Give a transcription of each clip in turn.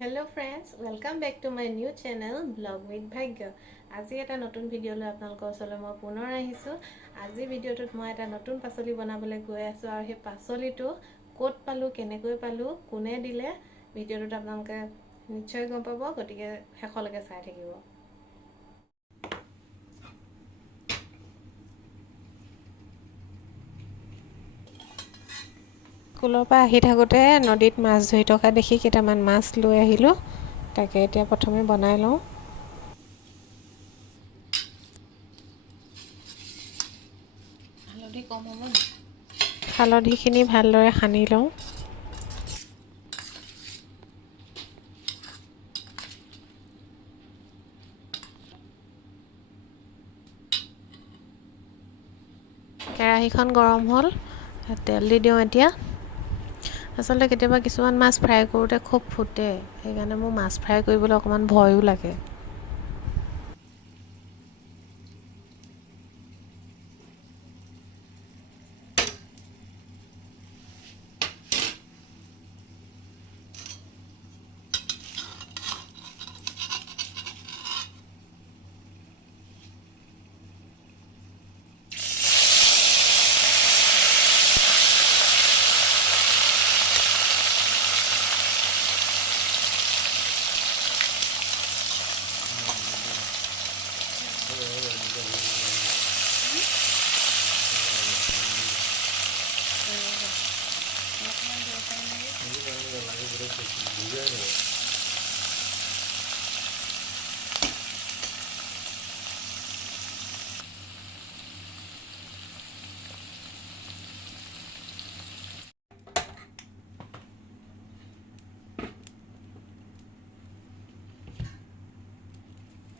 Hello friends, welcome back to my new channel Blog with Bhagya. আজি এটা নতুন video লৈ আপোনালোকৰ ওচৰলৈ মই পুনৰ আহিছো। আজি ভিডিওটোত মই এটা নতুন পাচলি বনাবলৈ গৈ আছো আৰু সেই পাচলিটো ক'ত পালো, কেনেকৈ পালো, কোনে দিলে, ভিডিওটোত আপোনালোকে নিশ্চয় গম পাব, গতিকে শেষলৈকে চাই থাকিব। স্কুলৰ পৰা আহি থাকোতে নদীত মাছ ধৰি থকা দেখি কেইটামান মাছ লৈ আহিলো। তাকে এতিয়া প্ৰথমে বনাই লওঁ। হালধি কম হ'ব। হালধিখিনি ভালদৰে সানি লওঁ। কেৰাহীখন গৰম হ'ল, তেল দি দিওঁ এতিয়া। আচলতে কেতিয়াবা কিছুমান মাছ ফ্ৰাই কৰোঁতে খুব ফুটে, সেইকাৰণে মোৰ মাছ ফ্ৰাই কৰিবলৈ অকণমান ভয়ো লাগে।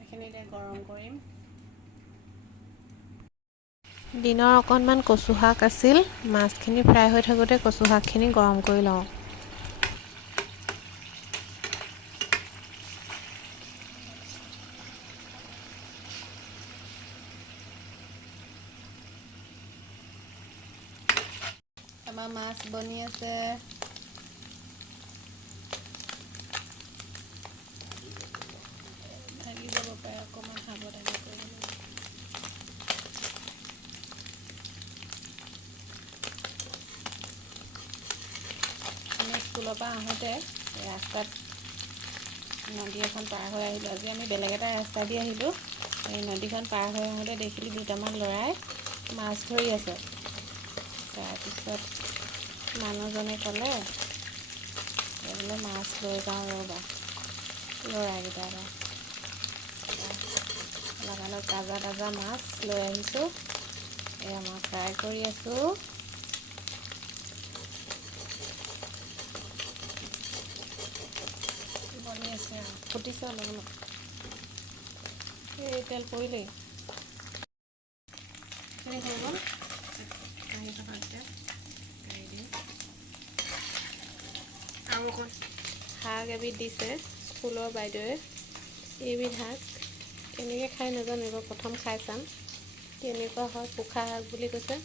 এইখিনিতে গৰম কৰিম। দিনৰ অকণমান কচু শাক আছিল, মাছখিনি ফ্ৰাই হৈ থাকোঁতে কচু শাকখিনি গৰম কৰি লওঁ। আমাৰ মাছ বনি আছে। ভাগি যাব পাৰে, অকণমান সাৱধানে কৰিব লাগিব। আমি স্কুলৰ পৰা আহোঁতে ৰাস্তাত নদী এখন পাৰ হৈ আহিলোঁ। আজি আমি বেলেগ এটা ৰাস্তা দি আহিলোঁ। এই নদীখন পাৰ হৈ আহোঁতে দেখিলোঁ দুটামান ল'ৰাই মাছ ধৰি আছে। তাৰপিছত মানুহজনে ক'লে বোলে মাছ লৈ যাওঁ ৰ'বা, ল'ৰাকেইটা লগালগ তাজা তাজা মাছ লৈ আহিছোঁ। এয়া মই ফ্ৰাই কৰি আছোঁ। বনি আছে আৰু ফুটিছে অলপ। এই তেল পৰিলেই হৈ গ'ল। আৰু অকণ শাক এবিধ দিছে স্কুলৰ বাইদেৱে। এইবিধ শাক কেনেকৈ খাই নাজানো, এইবাৰ প্ৰথম খাই চাম কেনেকুৱা হয়। পোখা শাক বুলি কৈছে।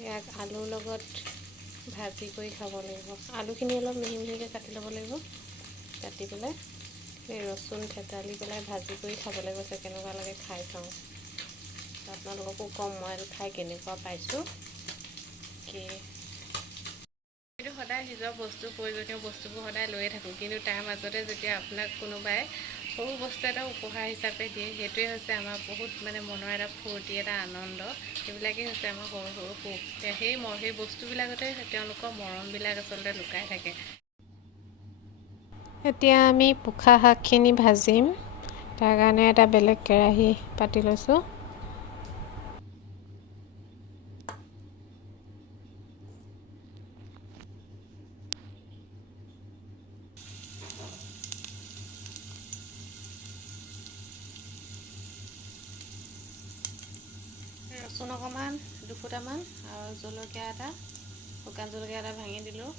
ইয়াক আলুৰ লগত ভাজি কৰি খাব লাগিব। আলুখিনি অলপ মিহি মিহিকৈ কাটি ল'ব লাগিব। কাটি পেলাই এই ৰচুন থেতালি পেলাই ভাজি কৰি খাবলৈ কৈছে। কেনেকুৱা লাগে খাই চাওঁ। আপোনালোককো ক'ম মই খাই কেনেকুৱা পাইছোঁ। কি কিন্তু সদায় নিজৰ প্ৰয়োজনীয় বস্তুবোৰ সদায় লৈয়ে থাকোঁ, কিন্তু তাৰ মাজতে যেতিয়া আপোনাক কোনোবাই সৰু বস্তু এটা উপহাৰ হিচাপে দিয়ে, সেইটোৱে হৈছে আমাৰ বহুত মনৰ এটা ফূৰ্তি, এটা আনন্দ। সেইবিলাকেই হৈছে আমাৰ সৰু সৰু সুখ। সেই বস্তুবিলাকতে তেওঁলোকৰ মৰমবিলাক আচলতে লুকাই থাকে। এতিয়া আমি পোখা শাকখিনি ভাজিম। তাৰ কাৰণে এটা বেলেগ কেৰাহী পাতি লৈছোঁ। ৰচুন অকণমান, দুফুটামান, আৰু জলকীয়া এটা, শুকান জলকীয়া এটা ভাঙি দিলোঁ।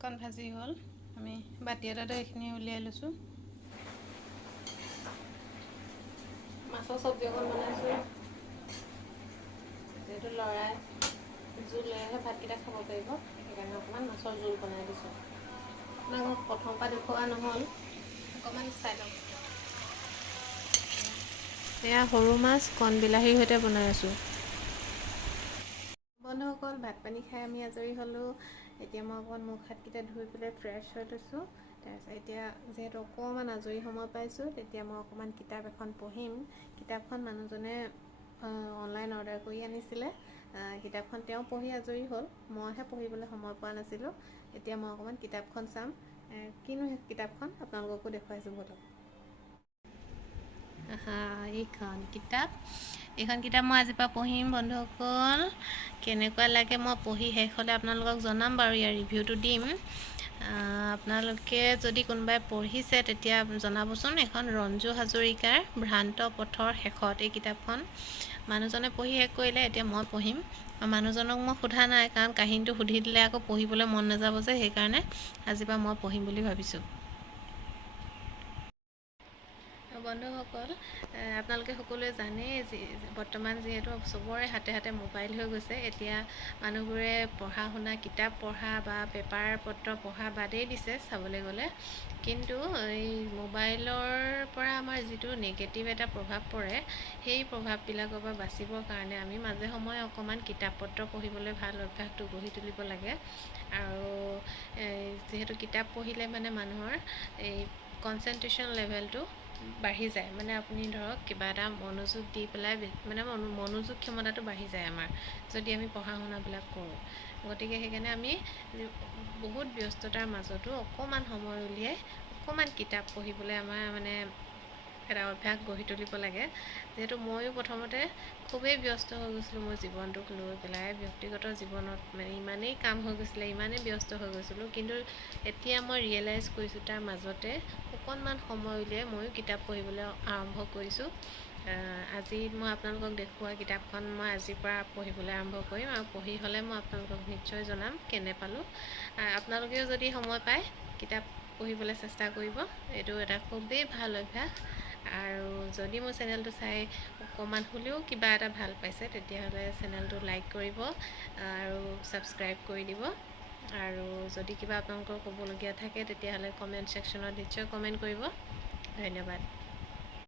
কণ ভাজি হ'ল আমি বাতি এটাতে এইখিনি উলিয়াই লৈছোঁ মাছৰ চব্জি অকণ বনাইছোঁ যিহেতু ল'ৰাই জোলেহে ভাতকেইটা খাব পাৰিব সেইকাৰণে অকণমান মাছৰ জোল বনাই দিছোঁ আপোনাক প্ৰথমৰ পৰা দেখুওৱা নহ'ল অকণমান চাই লওক এয়া সৰু মাছ কণ বিলাহীৰ সৈতে বনাই আছোঁ বন্ধুসকল ভাত পানী খাই আমি আজৰি হ'লোঁ এতিয়া মই অকণমান মুখ হাতকেইটা ধুই পেলাই ফ্ৰেছ হৈ লৈছোঁ তাৰপিছত এতিয়া যিহেতু অকণমান আজৰি সময় পাইছোঁ তেতিয়া মই অকণমান কিতাপ এখন পঢ়িম কিতাপখন মানুহজনে অনলাইন অৰ্ডাৰ কৰি আনিছিলে কিতাপখন তেওঁ পঢ়ি আজৰি হ'ল মইহে পঢ়িবলৈ সময় পোৱা নাছিলোঁ এতিয়া মই অকণমান কিতাপখন চাম কিনো কিতাপখন আপোনালোককো দেখুৱাইছোঁ বলক এইখন কিতাপ মই আজিৰ পৰা পঢ়িম বন্ধুসকল কেনেকুৱা লাগে মই পঢ়ি শেষ হ'লে আপোনালোকক জনাম বাৰু ইয়াৰ ৰিভিউটো দিম আপোনালোকে যদি কোনোবাই পঢ়িছে তেতিয়া জনাবচোন এখন ৰঞ্জু হাজৰিকাৰ ভ্ৰান্ত পথৰ শেষত এই কিতাপখন মানুহজনে পঢ়ি শেষ কৰিলে এতিয়া মই পঢ়িম মানুহজনক মই সোধা নাই কাৰণ কাহিনীটো সুধি দিলে আকৌ পঢ়িবলৈ মন নাযাব যে সেইকাৰণে আজিৰ পৰা মই পঢ়িম বুলি ভাবিছোঁ বন্ধুসকল আপোনালোকে সকলোৱে জানেই বৰ্তমান যিহেতু চবৰে হাতে হাতে মোবাইল হৈ গৈছে এতিয়া মানুহবোৰে পঢ়া শুনা কিতাপ পঢ়া বা পেপাৰ পত্ৰ পঢ়া বাদেই দিছে চাবলৈ গ'লে কিন্তু এই মোবাইলৰ পৰা আমাৰ যিটো নিগেটিভ এটা প্ৰভাৱ পৰে সেই প্ৰভাৱবিলাকৰ পৰা বাচিবৰ কাৰণে আমি মাজে সময়ে অকণমান কিতাপ পত্ৰ পঢ়িবলৈ ভাল অভ্যাসটো গঢ়ি তুলিব লাগে আৰু যিহেতু কিতাপ পঢ়িলে মানে মানুহৰ এই কনচেনট্ৰেশ্যন লেভেলটো বাঢ়ি যায় মানে আপুনি ধৰক কিবা এটা মনোযোগ দি পেলাই মানে মনোযোগ ক্ষমতাটো বাঢ়ি যায় আমাৰ যদি আমি পঢ়া শুনাবিলাক কৰোঁ গতিকে সেইকাৰণে আমি বহুত ব্যস্ততাৰ মাজতো অকণমান সময় উলিয়াই অকণমান কিতাপ পঢ়িবলৈ আমাৰ মানে এটা অভ্যাস গঢ়ি তুলিব লাগে যিহেতু ময়ো প্ৰথমতে খুবেই ব্যস্ত হৈ গৈছিলোঁ মোৰ জীৱনটোক লৈ পেলাই ব্যক্তিগত জীৱনত মানে ইমানেই কাম হৈ গৈছিলে ইমানেই ব্যস্ত হৈ গৈছিলোঁ কিন্তু এতিয়া মই ৰিয়েলাইজ কৰিছোঁ তাৰ মাজতে অকণমান সময় উলিয়াই ময়ো কিতাপ পঢ়িবলৈ আৰম্ভ কৰিছোঁ আজি মই আপোনালোকক দেখুওৱা কিতাপখন মই আজিৰ পৰা পঢ়িবলৈ আৰম্ভ কৰিম আৰু পঢ়ি হ'লে মই আপোনালোকক নিশ্চয় জনাম কেনে পালোঁ আপোনালোকেও যদি সময় পায় কিতাপ পঢ়িবলৈ চেষ্টা কৰিব এইটো এটা খুবেই ভাল অভ্যাস আৰু যদি মোৰ চেনেলটো চাই অকণমান হ'লেও কিবা এটা ভাল পাইছে তেতিয়াহ'লে চেনেলটো লাইক কৰিব আৰু ছাবস্ক্ৰাইব কৰি দিব আৰু যদি কিবা আপোনালোকৰ ক'বলগীয়া থাকে তেতিয়াহ'লে কমেণ্ট ছেকশ্যনত নিশ্চয় কমেণ্ট কৰিব ধন্যবাদ